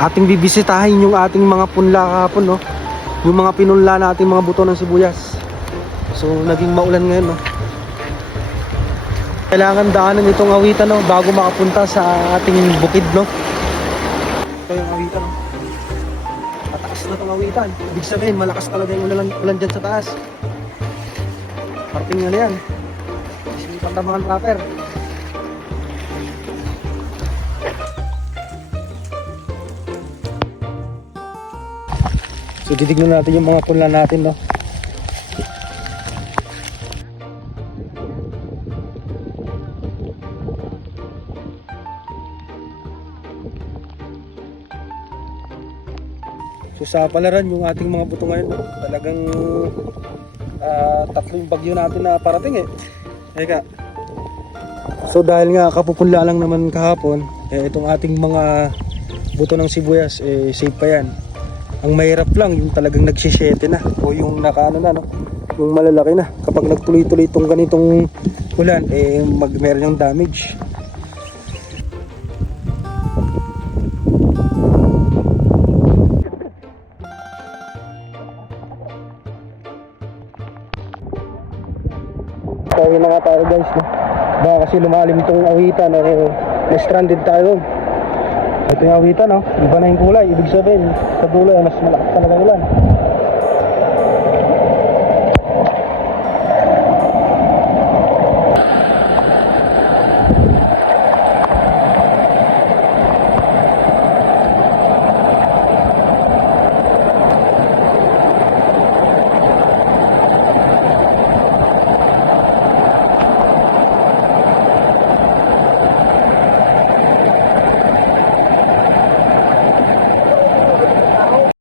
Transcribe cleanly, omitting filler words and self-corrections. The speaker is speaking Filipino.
ating bibisitahin yung ating mga punla kahapon, no? Yung mga pinunla nating mga buto ng sibuyas. So naging maulan ngayon, no? Kailangan daanan itong awitan, no, bago makapunta sa ating bukid, no? Ito yung awitan, no? Mataas na itong awitan. Ibig sabihin, malakas talaga yung ulan dyan sa taas. Parting na yan. Sinipan na mga trapper. So titignan natin yung mga punla natin, no? So sa palaran yung ating mga buto ngayon, no? Talagang tatlong bagyo natin na parating, eh. Eka. So dahil nga kapupunla lang naman kahapon, itong ating mga buto ng sibuyas, safe pa yan. Ang mahirap lang yung talagang nagsisiyete na o yung nakaano na, no, yung malalaki na. Kapag nagtuloy-tuloy itong ganitong ulan, meron yung damage. So yun na nga tayo, guys, no? Baka kasi lumalim itong awitan, na-stranded tayo. Ito yung awitan, no? Iba na yung kulay. Ibig sabihin, sa dulo mas malakas talaga ulan.